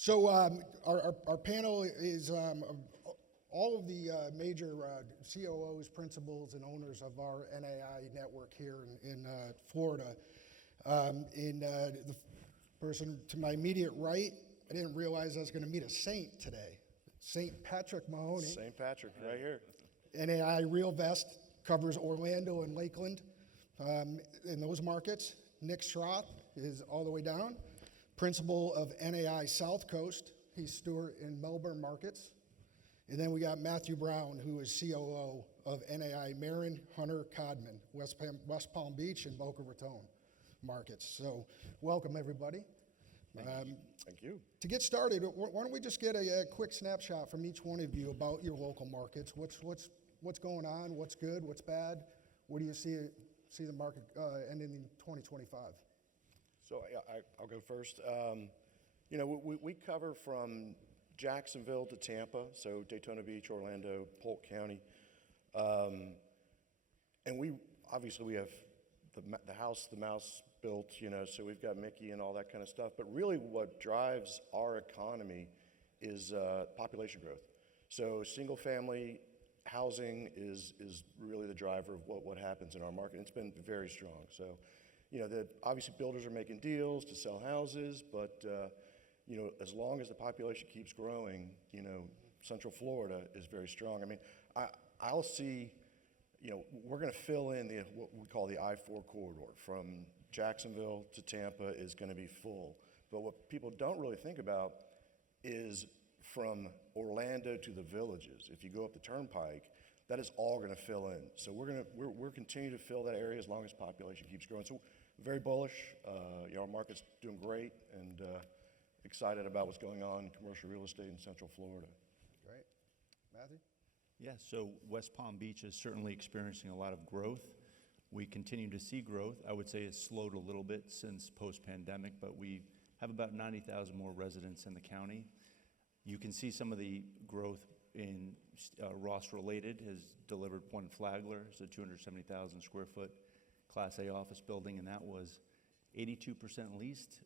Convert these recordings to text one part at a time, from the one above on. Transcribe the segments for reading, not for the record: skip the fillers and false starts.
So our panel is all of the major COOs, principals, and owners of our NAI network here in Florida. The person to my immediate right, I didn't realize I was going to meet a saint today. St. Patrick Mahoney. St. Patrick, right here. NAI Realvest covers Orlando and Lakeland in those markets. Nik Schroth is all the way down, principal of NAI Southcoast. He's steward in Melbourne markets. And then we got Matthew Brown, who is COO of NAI Merin, Hunter, Codman, West Palm Beach, and Boca Raton markets. So welcome, everybody. Thank you. To get started, why don't we just get a quick snapshot from each one of you about your local markets? What's going on? What's good? What's bad? Where do you see the market ending in 2025? So I'll go first. We cover from Jacksonville to Tampa, so Daytona Beach, Orlando, Polk County, and we have the house the mouse built, so we've got Mickey and all that kind of stuff. But really, what drives our economy is population growth. So single-family housing is really the driver of what happens in our market. It's been very strong. So, obviously builders are making deals to sell houses, but as long as the population keeps growing, Central Florida is very strong. I mean, I'll see, we're going to fill in what we call the I-4 corridor from Jacksonville to Tampa is going to be full. But what people don't really think about is from Orlando to the villages. If you go up the turnpike, that is all going to fill in. So we're continuing to fill that area as long as population keeps growing. So very bullish. Our market's doing great, and excited about what's going on in commercial real estate in Central Florida. Great. Matthew? Yeah, so West Palm Beach is certainly experiencing a lot of growth. We continue to see growth. I would say it's slowed a little bit since post-pandemic, but we have about 90,000 more residents in the county. You can see some of the growth in Ross-related has delivered one Flagler. It's a 270,000 square foot Class A office building, and that was 82% leased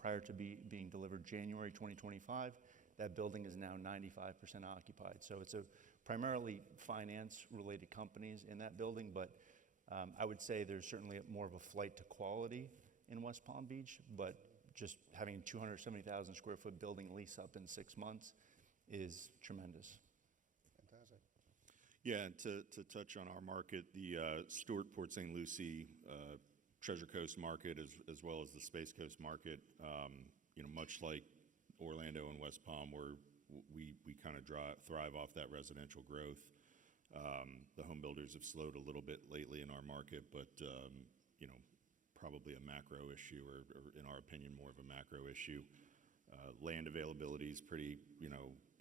prior to being delivered January 2025. That building is now 95% occupied. So it's a primarily finance-related companies in that building, but I would say there's certainly more of a flight to quality in West Palm Beach, but just having a 270,000 square foot building lease up in 6 months is tremendous. Fantastic. Yeah, and to touch on our market, the Stewart Port St. Lucie Treasure Coast market as well as the Space Coast market, much like Orlando and West Palm, where we kind of thrive off that residential growth. The home builders have slowed a little bit lately in our market, but probably a macro issue, or in our opinion, more of a macro issue. Land availability is pretty,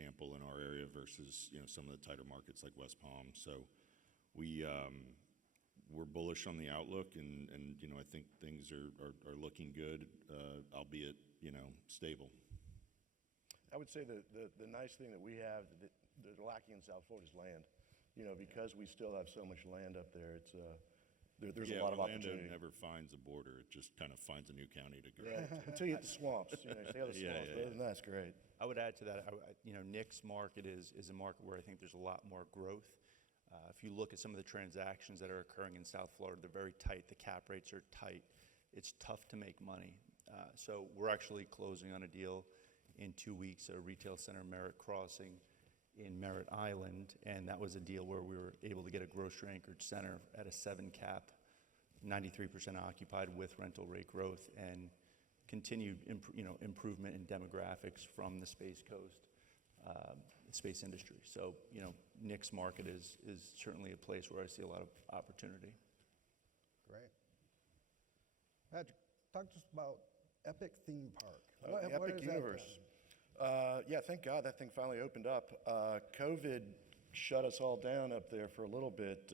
ample in our area versus, some of the tighter markets like West Palm. So we're bullish on the outlook, and I think things are looking good, albeit, stable. I would say the nice thing that we have that they're lacking in South Florida is land. Because we still have so much land up there, it's there's a lot of opportunity. Orlando never finds a border; it just kind of finds a new county to go. Right. Until you hit the swamps, stay out of the swamps. But other than that, that's great. I would add to that, Nick's market is a market where I think there's a lot more growth. If you look at some of the transactions that are occurring in South Florida, they're very tight. The cap rates are tight. It's tough to make money. So we're actually closing on a deal in 2 weeks, a retail center, Merritt Crossing, in Merritt Island, and that was a deal where we were able to get a grocery-anchored center at a 7 cap, 93% occupied with rental rate growth, and continued improvement in demographics from the Space Coast, space industry. So Nick's market is certainly a place where I see a lot of opportunity. Great. Patrick, talk to us about Epic Theme Park. Epic Universe. Thank God that thing finally opened up. COVID shut us all down up there for a little bit.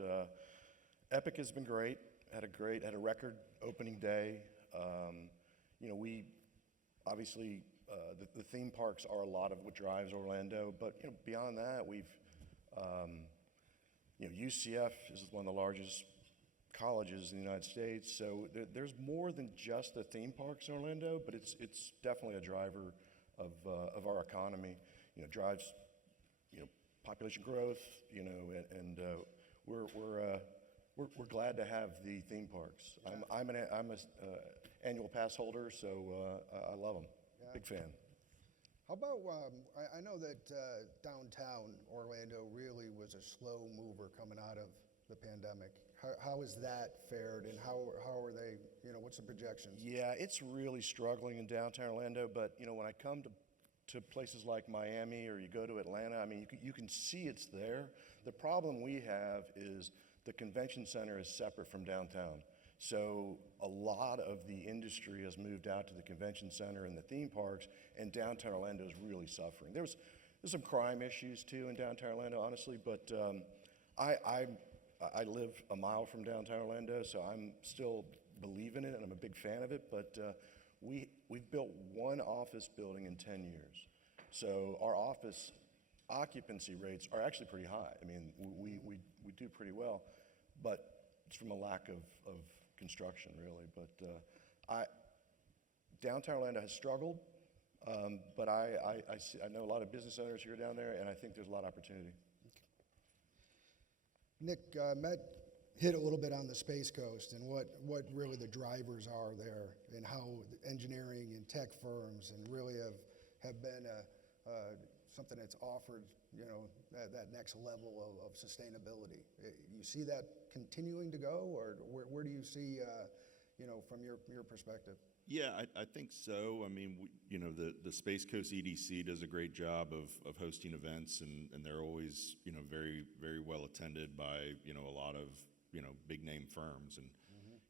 Epic has been great. Had a record opening day. We obviously the theme parks are a lot of what drives Orlando, but beyond that, we've UCF is one of the largest colleges in the United States, so there's more than just the theme parks in Orlando, but it's definitely a driver of our economy, you know, drives, you know, population growth, you know, and we're glad to have the theme parks. I'm an annual pass holder, so I love them. Yeah. Big fan. How about, I know that downtown Orlando really was a slow mover coming out of the pandemic. How has that fared, and how are they, you know, what's the projections? Yeah, it's really struggling in downtown Orlando, but you know, when I come to places like Miami or you go to Atlanta, I mean, you can see it's there. The problem we have is the convention center is separate from downtown. So a lot of the industry has moved out to the convention center and the theme parks, and downtown Orlando is really suffering. There's some crime issues too in downtown Orlando, honestly, but I live a mile from downtown Orlando, so I'm still believing it, and I'm a big fan of it, but we've built one office building in 10 years. So our office occupancy rates are actually pretty high. I mean, we do pretty well, but it's from a lack of construction, really. But downtown Orlando has struggled, but I know a lot of business owners here down there, and I think there's a lot of opportunity. Nick, Matt hit a little bit on the Space Coast and what really the drivers are there, and how engineering and tech firms and really have been something that's offered, you know, that next level of sustainability. You see that continuing to go, or where do you see, you know, from your perspective? Yeah, I think so. I mean, you know, the Space Coast EDC does a great job of hosting events, and they're always, you know, very, very well attended by, you know, a lot of, you know, big name firms. And,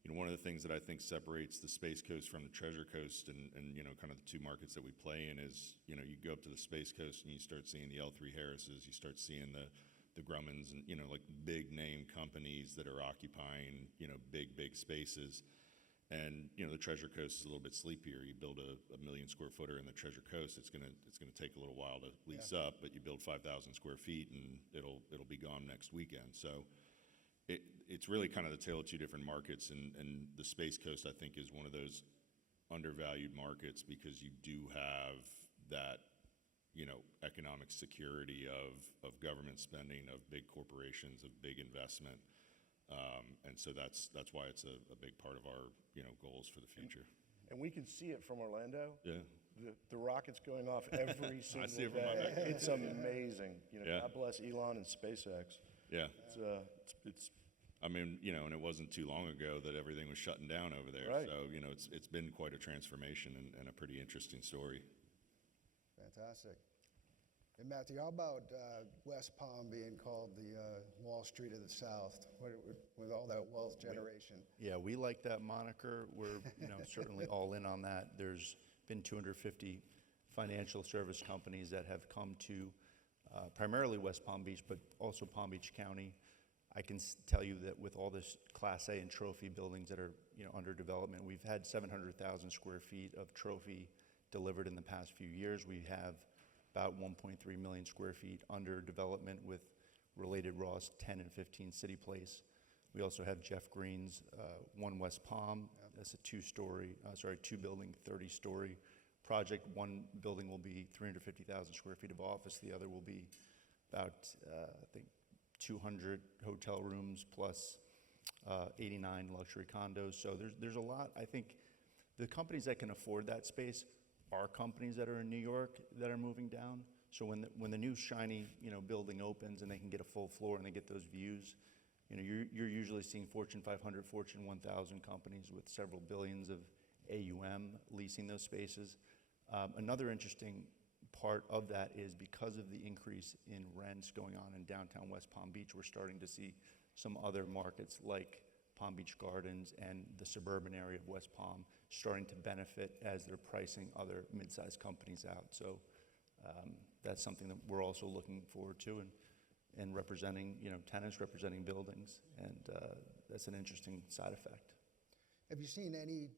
you know, one of the things that I think separates the Space Coast from the Treasure Coast and, you know, kind of the two markets that we play in is, you know, you go up to the Space Coast and you start seeing the L3 Harrises, you start seeing the Grummans, and, you know, like big name companies that are occupying, you know, big spaces. And, you know, the Treasure Coast is a little bit sleepier. You build a 1 million square footer in the Treasure Coast, it's gonna take a little while to lease up, but you build 5,000 square feet and it'll be gone next weekend. So it's really kind of the tale of two different markets, and the Space Coast, I think, is one of those undervalued markets because you do have that, you know, economic security of government spending, of big corporations, of big investment. And so that's why it's a big part of our, you know, goals for the future. And we can see it from Orlando. Yeah. The rockets going off every single see it from my day. back. It's amazing. You know, Yeah. God bless Elon and SpaceX. Yeah. It's I mean, you know, and it wasn't too long ago that everything was shutting down over there. Right. So, you know, it's been quite a transformation and a pretty interesting story. Fantastic. And Matthew, how about West Palm being called the Wall Street of the South, with all that wealth generation? Yeah, we like that moniker. We're, you know, certainly all in on that. There's been 250 financial service companies that have come to primarily West Palm Beach, but also Palm Beach County. I can tell you that with all this Class A and trophy buildings that are, you know, under development, we've had 700,000 square feet of trophy delivered in the past few years. We have about 1.3 million square feet under development with related Ross 10 and 15 City Place. We also have Jeff Green's One West Palm. That's a two-building, 30-story project. One building will be 350,000 square feet of office. The other will be about, I think, 200 hotel rooms plus 89 luxury condos. So there's a lot. I think the companies that can afford that space are companies that are in New York that are moving down. So when the new shiny, you know, building opens and they can get a full floor and they get those views, you know, you're usually seeing Fortune 500, Fortune 1000 companies with several billions of AUM leasing those spaces. Another interesting part of that is because of the increase in rents going on in downtown West Palm Beach, we're starting to see some other markets like Palm Beach Gardens and the suburban area of West Palm starting to benefit as they're pricing other mid-sized companies out. So that's something that we're also looking forward to, and representing, you know, tenants, representing buildings, and that's an interesting side effect. Have you seen any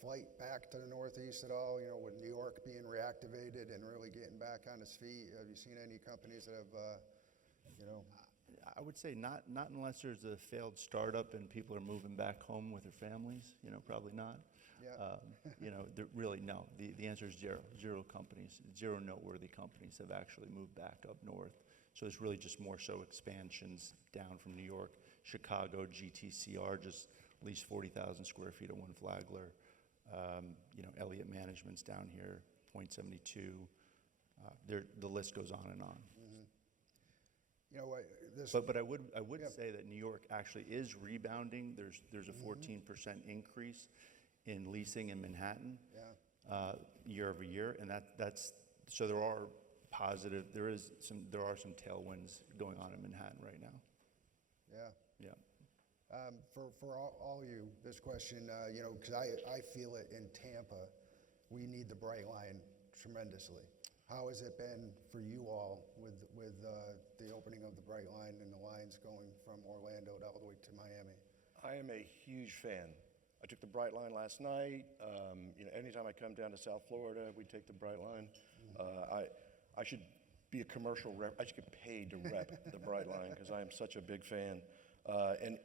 flight back to the Northeast at all, you know, with New York being reactivated and really getting back on its feet? Have you seen any companies that have, you know? I would say not unless there's a failed startup and people are moving back home with their families, you know, probably not. You know, really, no. The answer is zero. Zero companies, zero noteworthy companies have actually moved back up north. So it's really just more so expansions down from New York. Chicago, GTCR, just leased 40,000 square feet at One Flagler. You know, Elliott Management's down here, .72. The list goes on and on. You know what, this, But I would Yeah. say that New York actually is rebounding. There's a 14% increase in leasing in Manhattan year over year, and that's so there are positive. There are some tailwinds going on in Manhattan right now. yeah. Yeah. For all you, this question, you know, because I feel it in Tampa, we need the Bright Line tremendously. How has it been for you all with the opening of the Bright Line and the lines going from Orlando all the way to Miami? I am a huge fan. I took the Bright Line last night. You know, anytime I come down to South Florida, we take the Bright Line. I should be a commercial rep. I should get paid to rep the Bright Line because I am such a big fan. And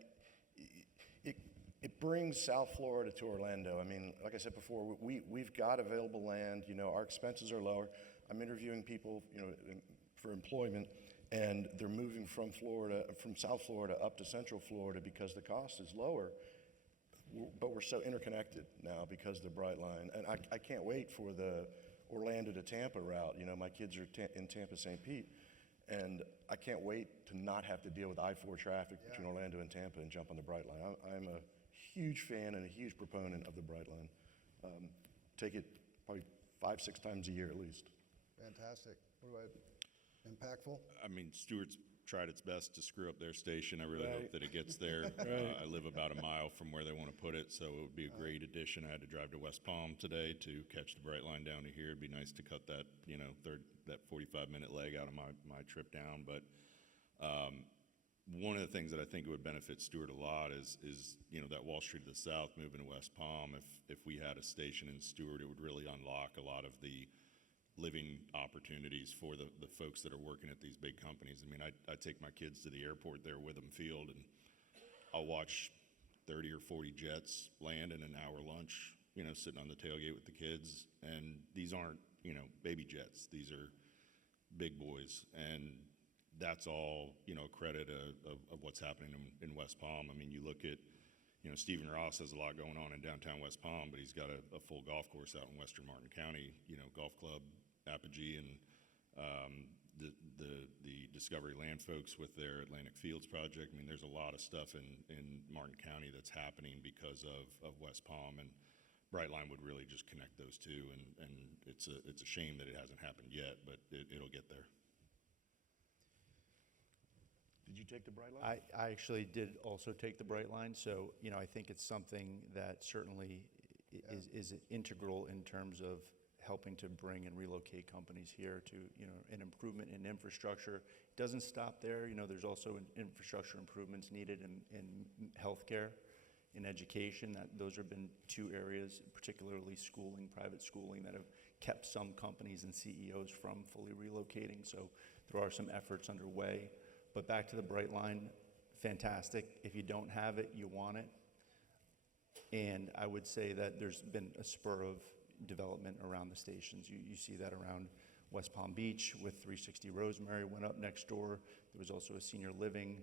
it brings South Florida to Orlando. I mean, like I said before, we've got available land. You know, our expenses are lower. I'm interviewing people, you know, for employment, and they're moving from South Florida up to Central Florida because the cost is lower. But we're so interconnected now because of the Bright Line, and I can't wait for the Orlando to Tampa route. You know, my kids are in Tampa, St. Pete, and I can't wait to not have to deal with I-4 traffic between Orlando and Tampa and jump on the Bright Line. I'm a huge fan and a huge proponent of the Bright Line. Take it probably 5-6 times a year at least. Fantastic. What about impactful? I mean, Stewart's tried its best to screw up their station. I really hope that it gets there. I live about a mile from where they want to put it, so it would be a great addition. I had to drive to West Palm today to catch the Bright Line down to here. It'd be nice to cut that, you know, that 45-minute leg out of my trip down. But one of the things that I think would benefit Stewart a lot is you know, that Wall Street to the south moving to West Palm. If we had a station in Stewart, it would really unlock a lot of the living opportunities for the folks that are working at these big companies. I mean, I take my kids to the airport there, Witham Field, and I'll watch 30 or 40 jets land in an hour lunch, you know, sitting on the tailgate with the kids. And these aren't, you know, baby jets. These are big boys. And that's all, you know, credit of what's happening in West Palm. I mean, you look at, you know, Stephen Ross has a lot going on in downtown West Palm, but he's got a full golf course out in Western Martin County, you know, golf club, Apogee, and the Discovery Land folks with their Atlantic Fields project. I mean, there's a lot of stuff in Martin County that's happening because of West Palm, and Bright Line would really just connect those two, and it's a shame that it hasn't happened yet, but it'll get there. Did you take the Bright Line? I actually did also take the Bright Line, so, you know, I think it's something that certainly is integral in terms of helping to bring and relocate companies here to, you know, an improvement in infrastructure. It doesn't stop there. You know, there's also infrastructure improvements needed in healthcare, in education. Those have been two areas, particularly schooling, private schooling, that have kept some companies and CEOs from fully relocating. So there are some efforts underway. But back to the Bright Line, fantastic. If you don't have it, you want it. And I would say that there's been a spur of development around the stations. You see that around West Palm Beach with 360 Rosemary went up next door. There was also a senior living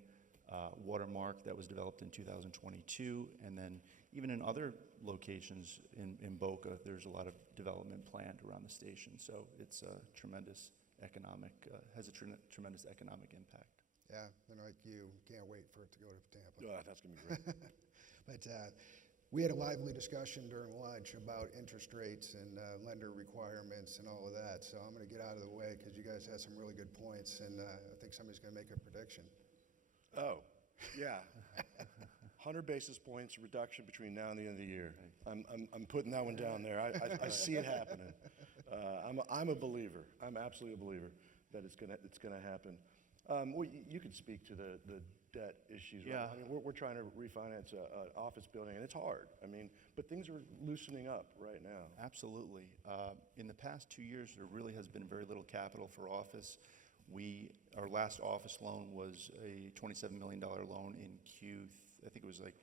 watermark that was developed in 2022. And then even in other locations in Boca, there's a lot of development planned around the station. So it's a tremendous economic, has a tremendous economic impact. Yeah, and like you, can't wait for it to go to Tampa. Oh, that's going to be great. But we had a lively discussion during lunch about interest rates and lender requirements and all of that. So I'm going to get out of the way because you guys had some really good points, and I think somebody's going to make a prediction. Oh, yeah. 100 basis points reduction between now and the end of the year. I'm putting that one down there. I see it happening. I'm a believer. I'm absolutely a believer that it's gonna happen. Well, you could speak to the debt issues. Right? Yeah. I mean, we're trying to refinance an office building, and it's hard. I mean, but things are loosening up right now. Absolutely. In the past 2 years, there really has been very little capital for office. Our last office loan was a $27 million loan in I think it was like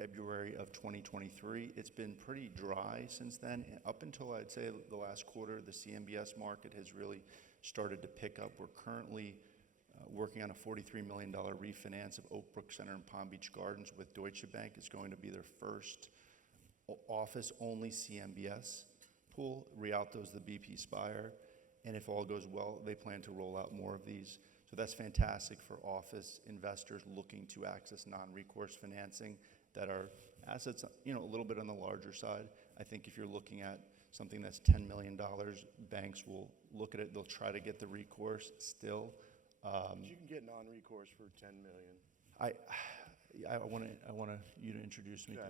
February of 2023. It's been pretty dry since then. Up until I'd say the last quarter, the CMBS market has really started to pick up. We're currently working on a $43 million refinance of Oakbrook Center in Palm Beach Gardens with Deutsche Bank. It's going to be their first office-only CMBS pool. Rialto's the BP Spire, and if all goes well, they plan to roll out more of these. So that's fantastic for office investors looking to access non-recourse financing that are assets, a little bit on the larger side. I think if you're looking at something that's $10 million, banks will look at it. They'll try to get the recourse still. But you can get non-recourse for 10 million. I want you to introduce me to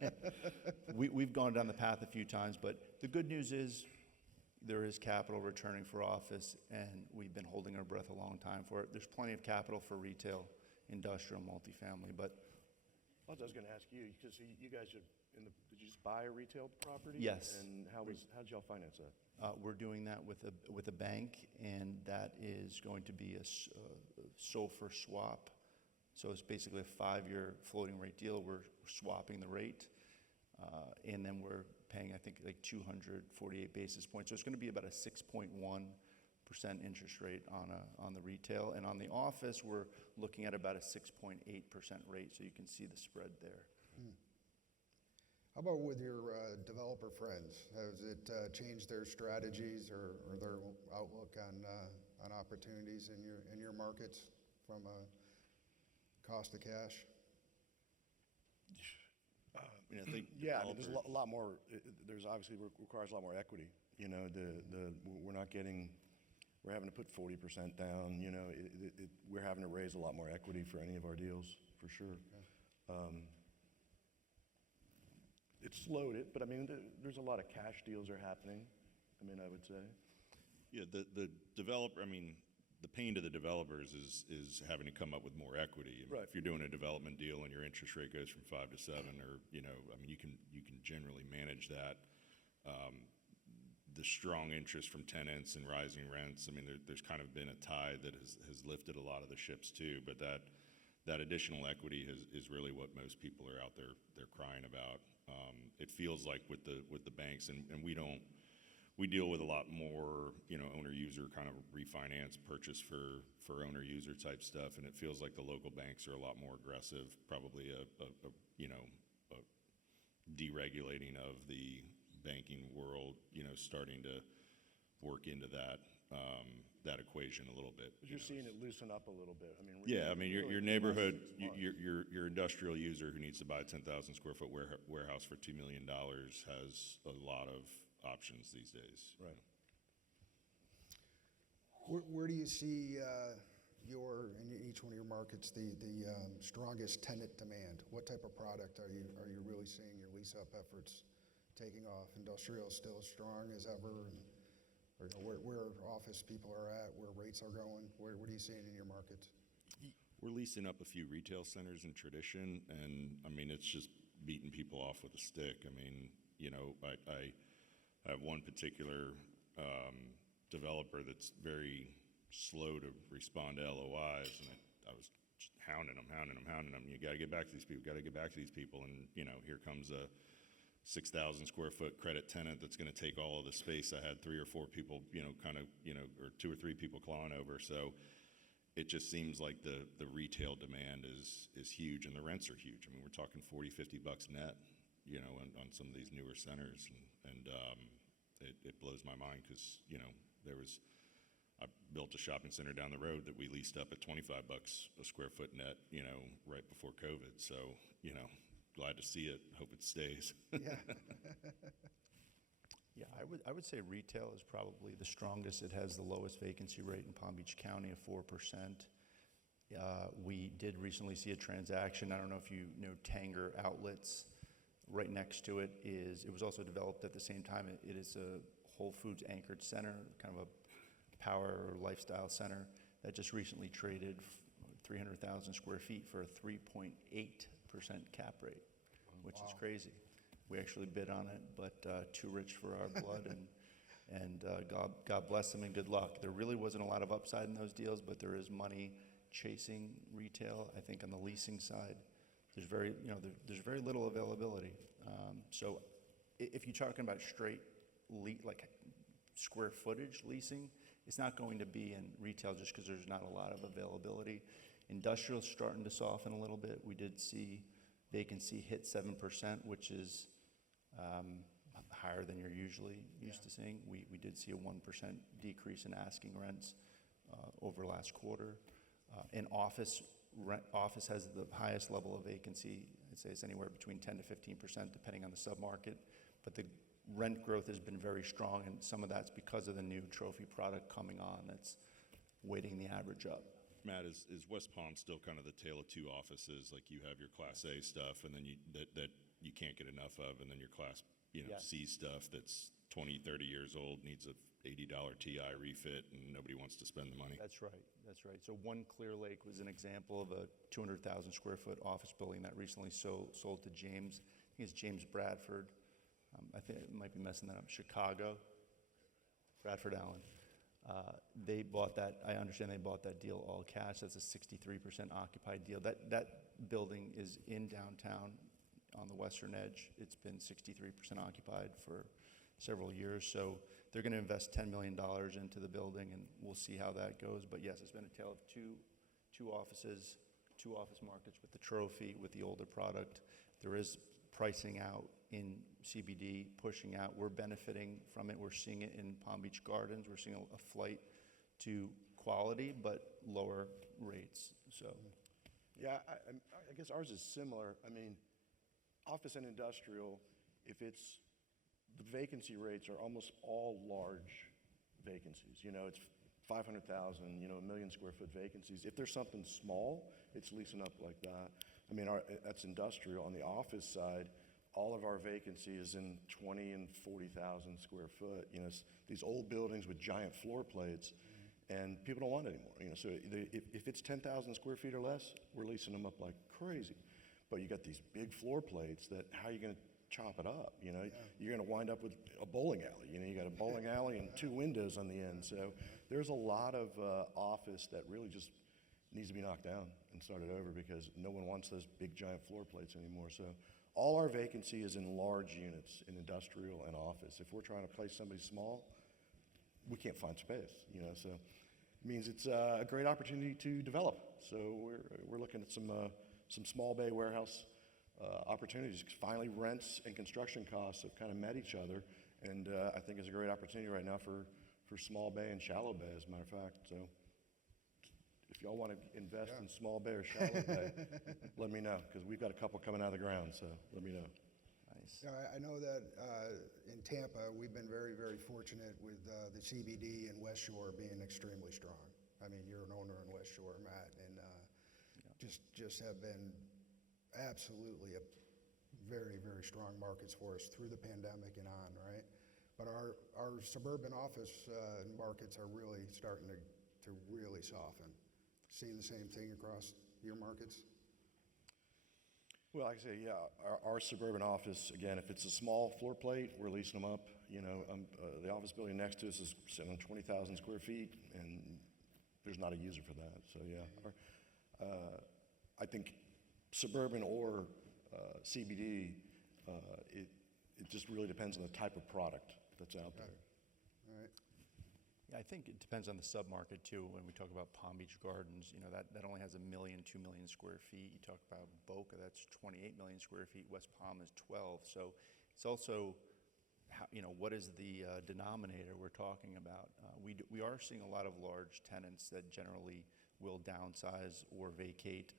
that. We've gone down the path a few times, but the good news is there is capital returning for office, and we've been holding our breath a long time for it. There's plenty of capital for retail, industrial, multifamily, but I was going to ask you, because you guys are did you just buy a retail property? Yes. And how did y'all finance that? we're doing that with a bank, and that is going to be a SOFR swap. So it's basically a 5-year floating rate deal. We're swapping the rate, and then we're paying, I think, like 248 basis points. So it's going to be about a 6.1% interest rate on the retail. And on the office, we're looking at about a 6.8% rate. So you can see the spread there. How about with your developer friends? Has it changed their strategies or their outlook on opportunities in your markets from a cost of cash? I think Yeah, I mean, there's developers- a lot more. There's obviously requires a lot more equity. We're having to put 40% down. We're having to raise a lot more equity for any of our deals, for sure. It slowed it, but I mean, there's a lot of cash deals are happening. I mean, I would say. Yeah, the developer, I mean, the pain to the developers is having to come up with more equity. I mean, Right. If you're doing a development deal and your interest rate goes from 5 to 7, or I mean, you can generally manage that. The strong interest from tenants and rising rents. I mean, there's kind of been a tide that has lifted a lot of the ships too. But that additional equity is really what most people are out there they're crying about. It feels like with the banks, and we deal with a lot more, owner-user kind of refinance, purchase for owner-user type stuff, and it feels like the local banks are a lot more aggressive, probably a deregulating of the banking world, starting to work into that equation a little bit. But you're seeing it loosen up a little bit. I mean. Yeah, I mean, your really neighborhood, less months. your industrial user who needs to buy a 10,000 square foot warehouse for $2 million has a lot of options these days. Right. Where do you see in each one of your markets the strongest tenant demand? What type of product are you really seeing your lease-up efforts taking off? Industrial still as strong as ever, where office people are at, where rates are going? What are you seeing in your markets? We're leasing up a few retail centers in Tradition, and I mean, it's just beating people off with a stick. I mean, I have one particular developer that's very slow to respond to LOIs, and I was just hounding them. You got to get back to these people, and here comes a 6,000 square foot credit tenant that's going to take all of the space I had 3 or 4 people, or 2 or 3 people clawing over. So it just seems like the retail demand is huge, and the rents are huge. I mean, we're talking $40-$50 net, on some of these newer centers, and it blows my mind because I built a shopping center down the road that we leased up at $25 a square foot net, right before COVID. So glad to see it. Hope it stays. Yeah. Yeah, I would say retail is probably the strongest. It has the lowest vacancy rate in Palm Beach County of 4%. We did recently see a transaction. I don't know if you know Tanger Outlets. Right next to it was also developed at the same time. It is a Whole Foods anchored center, kind of a power or lifestyle center that just recently traded 300,000 square feet for a 3.8% cap rate, which is crazy. We actually bid on it, but too rich for our blood, and God bless them and good luck. There really wasn't a lot of upside in those deals, but there is money chasing retail. I think on the leasing side, there's very little availability. So if you're talking about straight like square footage leasing, it's not going to be in retail just because there's not a lot of availability. Industrial's starting to soften a little bit. We did see vacancy hit 7%, which is higher than you're usually used to seeing. We did see a 1% decrease in asking rents over last quarter. In office has the highest level of vacancy. I'd say it's anywhere between 10 to 15%, depending on the submarket. But the rent growth has been very strong, and some of that's because of the new trophy product coming on that's weighting the average up. Matt, is West Palm still kind of the tale of two offices? Like you have your Class A stuff, and then that you can't get enough of, and then your Class C stuff that's 20, 30 years old, needs a $80 TI refit, and nobody wants to spend the money. That's right. So One Clear Lake was an example of a 200,000 square foot office building that recently sold to James. I think it's James Bradford. I think it might be messing that up. Chicago, Bradford Allen. They bought that. I understand they bought that deal all cash. That's a 63% occupied deal. That building is in downtown on the western edge. It's been 63% occupied for several years. So they're going to invest $10 million into the building, and we'll see how that goes. But yes, it's been a tale of two offices, two office markets with the trophy, with the older product. There is pricing out in CBD, pushing out. We're benefiting from it. We're seeing it in Palm Beach Gardens. We're seeing a flight to quality, but lower rates. So, Yeah, I guess ours is similar. I mean, office and industrial, if it's, the vacancy rates are almost all large vacancies. It's 500,000, 1 million square foot vacancies. If there's something small, it's leasing up like that. I mean, that's industrial. On the office side, all of our vacancy is in 20 and 40,000 square foot. It's these old buildings with giant floor plates, and people don't want it anymore. So if it's 10,000 square feet or less, we're leasing them up like crazy. But you got these big floor plates that, how are you going to chop it up? You're going to wind up with a bowling alley. You got a bowling alley and 2 windows on the end. So there's a lot of office that really just needs to be knocked down and started over because no one wants those big giant floor plates anymore. So all our vacancy is in large units in industrial and office. If we're trying to place somebody small, we can't find space. So it means it's a great opportunity to develop. So we're looking at some small bay warehouse opportunities. Finally, rents and construction costs have kind of met each other, and I think it's a great opportunity right now for small bay and shallow bay, as a matter of fact. So if y'all want to invest in small bay or shallow bay, let me know, because we've got a couple coming out of the ground, so let me know. nice. I know that in Tampa, we've been very, very fortunate with the CBD and West Shore being extremely strong. I mean, you're an owner in West Shore, Matt, and just have been absolutely very, very strong markets for us through the pandemic and on, right? But our suburban office markets are really starting to really soften. Seeing the same thing across your markets? Well, like I say, yeah, our suburban office, again, if it's a small floor plate, we're leasing them up. The office building next to us is sitting on 20,000 square feet, and there's not a user for that. So, yeah, I think suburban or CBD, it just really depends on the type of product that's out there. All right. Yeah, I think it depends on the submarket too. When we talk about Palm Beach Gardens, that only has 1 million, 2 million square feet. You talk about Boca, that's 28 million square feet. West Palm is 12. So it's also, what is the denominator we're talking about? We are seeing a lot of large tenants that generally will downsize or vacate.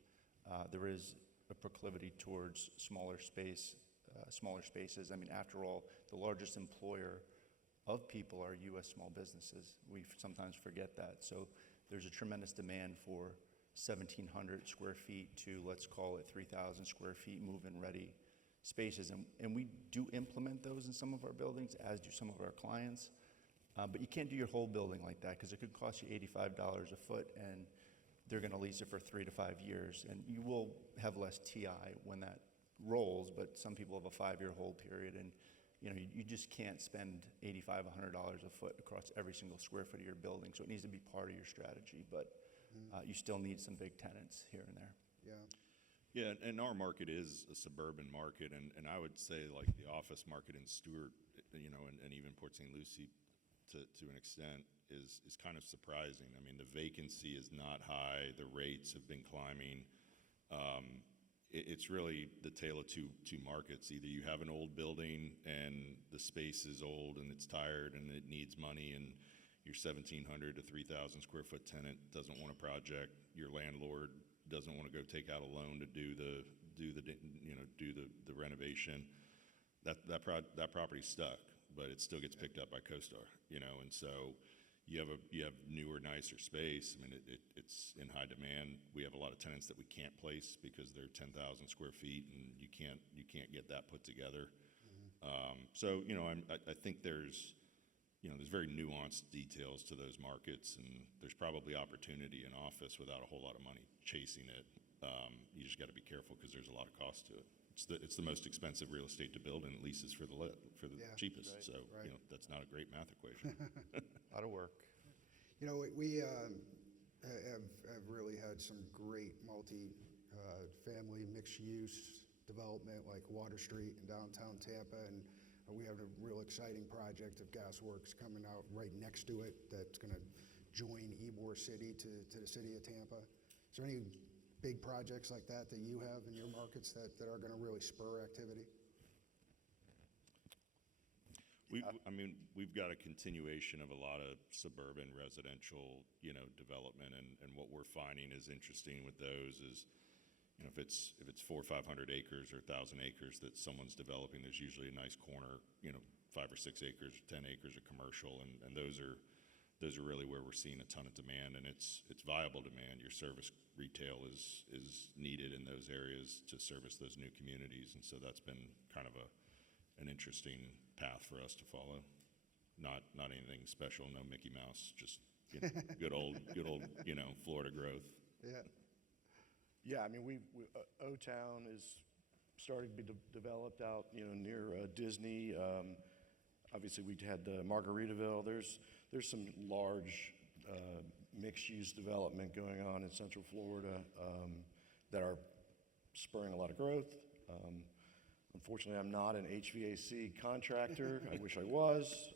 There is a proclivity towards smaller spaces. I mean, after all, the largest employer of people are U.S. small businesses. We sometimes forget that. So there's a tremendous demand for 1,700 square feet to, let's call it 3,000 square feet move-in ready spaces. And we do implement those in some of our buildings, as do some of our clients. But you can't do your whole building like that because it could cost you $85 a foot, and they're going to lease it for 3 to 5 years. And you will have less TI when that rolls, but some people have a 5-year hold period, and you just can't spend $85, $100 a foot across every single square foot of your building. So it needs to be part of your strategy, but you still need some big tenants here and there. Yeah. Yeah, and our market is a suburban market, and I would say like the office market in Stewart, you know, and even Port St. Lucie to an extent is kind of surprising. I mean, the vacancy is not high, the rates have been climbing. It's really the tale of two markets. Either you have an old building and the space is old and it's tired and it needs money, and your 1,700 to 3,000 square foot tenant doesn't want a project. Your landlord doesn't want to go take out a loan to do the renovation. That property's stuck, but it still gets picked up by CoStar, you know, and so you have newer, nicer space. I mean, it's in high demand. We have a lot of tenants that we can't place because they're 10,000 square feet, and you can't get that put together. So you know, I think there's very nuanced details to those markets, and there's probably opportunity in office without a whole lot of money chasing it. You just got to be careful because there's a lot of cost to it. It's the most expensive real estate to build, and it leases for the cheapest. Right, So right. you know, that's not a great math equation. A lot of work. You know, we have really had some great multi-family mixed-use development like Water Street in downtown Tampa, and we have a real exciting project of Gasworks coming out right next to it that's going to join Ybor City to the city of Tampa. Is there any big projects like that you have in your markets that are going to really spur activity? I mean, we've got a continuation of a lot of suburban residential, you know, development, and what we're finding is interesting with those is, you know, if it's 400 or 500 acres or 1,000 acres that someone's developing, there's usually a nice corner, you know, 5 or 6 acres, 10 acres of commercial, and those are really where we're seeing a ton of demand, and it's viable demand. Your service retail is needed in those areas to service those new communities, and so that's been kind of an interesting path for us to follow. Not anything special, no Mickey Mouse, just, you know, good old, you know, Florida growth. Yeah. Yeah, I mean, O-Town is starting to be developed out, you know, near Disney. Obviously, we had Margaritaville. There's some large mixed-use development going on in Central Florida that are spurring a lot of growth. Unfortunately, I'm not an HVAC contractor. I wish I was,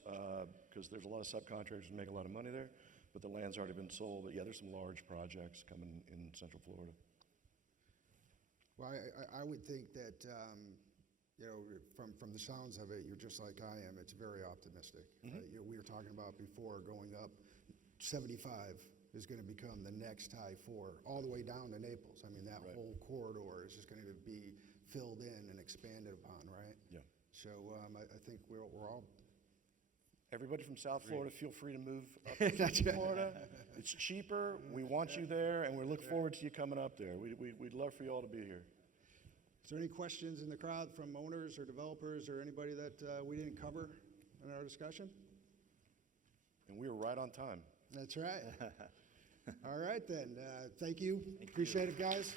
because there's a lot of subcontractors who make a lot of money there, but the land's already been sold. But yeah, there's some large projects coming in Central Florida. Well, I would think that, you know, from the sounds of it, you're just like I am. It's very optimistic. You know, we were talking about before going up 75 is going to become the next high 4, all the way down to Naples. I mean, that whole corridor is just going to be filled in and expanded upon, right? Yeah. So I think we're all. Everybody from South Florida, feel free to move up to Florida. It's cheaper. We want you there, and we look forward to you coming up there. We'd love for you all to be here. Is there any questions in the crowd from owners or developers or anybody that we didn't cover in our discussion? And we were right on time. That's right. All right, then. Thank you. Appreciate it, guys.